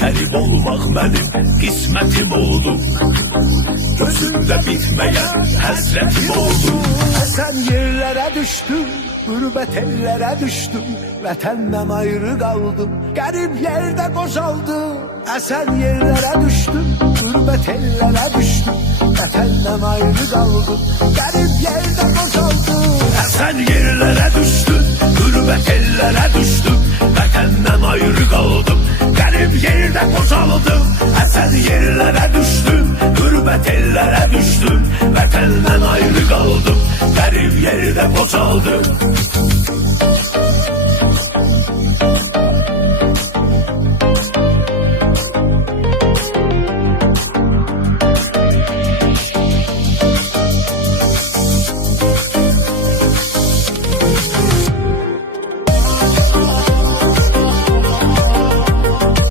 Qərib olmaq mənim qismətim oldu. Gözümdə bitməyən həsrətim oldu. Esen yerlere düştüm, gurbet ellere düştüm. Vətəndən ayrı kaldım, garip yerde qocaldım. Esen yerlere düştüm, gurbet ellere düştüm. Vətəndən ayrı kaldım, garip yerde qocaldım. Sən yerlərə düşdün, qürbət ellərə düşdüm. Vətəndən ayrı qaldım, qərib yerdə qocaldım. Sən yerlərə düşdün, qürbət ellərə düşdüm. Vətəndən ayrı qaldım, qərib yerdə qocaldım.